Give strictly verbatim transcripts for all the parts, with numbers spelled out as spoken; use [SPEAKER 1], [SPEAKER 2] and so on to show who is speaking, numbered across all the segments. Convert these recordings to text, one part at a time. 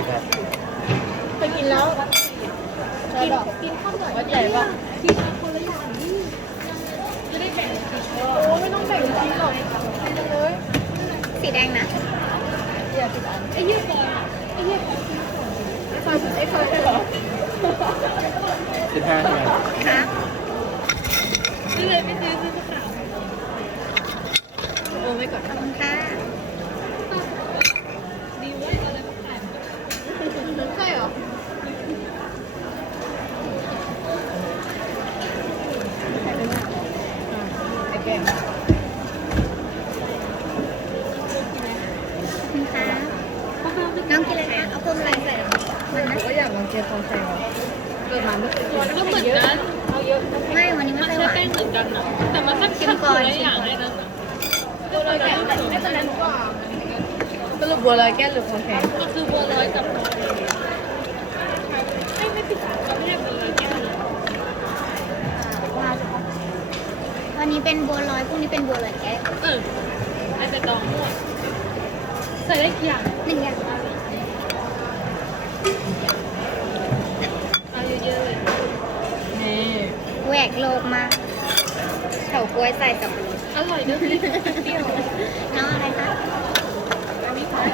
[SPEAKER 1] ครับ
[SPEAKER 2] ไปกินแล้วกินกินข้าวหน่อยว่าใจป่ะกินคนละอย่างนี่จะได้แบ่งโอ้ไม่ต้องแบ่งจริงหรอกกินเลยสีแดงนะอย่าสีดำไอ้เหี้ยฟอยไอ้เหี้ยฟอยไอ้ฟอยไอ้ฟอยใช่เหรอ
[SPEAKER 1] สิบห้าใช่ไหม
[SPEAKER 2] ครับซื้อเลยไม่ซื้อซื้อขาวโอ้ไม่กดขอบคุณค่ะดีเว้ยอะไรก็ขายใช่เหรอไอ้แกงคุณคะน้องกินอะไรคะเอาพวงอะไรใส่มันนะก็อยากลองเจอของใส่เกิดมาไม่เคยกินก็เหมือนกันเอาเยอะไม่วันนี้ไม่ใช่หวานเหมือนกันนะแต่มันแค่กินก่อนอย่างเลยนะบัวลอยแก้วไม่เป็นไรหนูว่าสรุปบัวลอยแก้วหรือของแข็งก็คือบัวลอยกับไม่ไม่ติดก็ไม่ได้บัวลอยแก้ววันนี้เป็นบัวลอยพรุ่งนี้เป็นบัวลอยแก้วเออไอเป็นดองมั่วใส่ได้กี่อย่างหนึ่งอย่างเอาเยอะๆเลยนี่แหวกโลกมาเฉาก๊วยใส่กับอร่อยด้วยพี่เปรี้ยวน้องอะไรคะอันนี้ค่ะ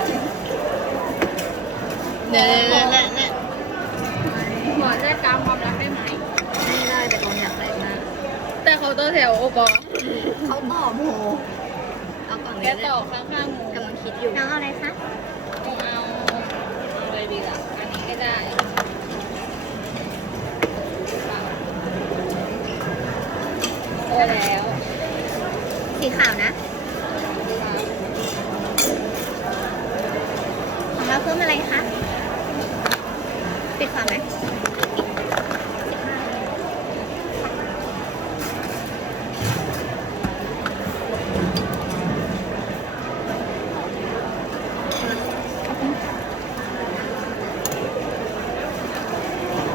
[SPEAKER 2] เนี่ยเนี่ยเนี่ยเนี่ยหมอได้ตามความรักได้ไหมไม่ได้แต่เขาอยากได้มากแต่เขาตัวแถวโอปอเขาต่อโมเอาก่อนเลยแกต่อข้างๆโมกำลังคิดอยู่น้องเอาอะไรคะเอาเอาอะไรดีล่ะอันนี้ก็ได้โอ้แล้วสีขาวนะของเราเพิ่มอะไรคะปิดฝาไหม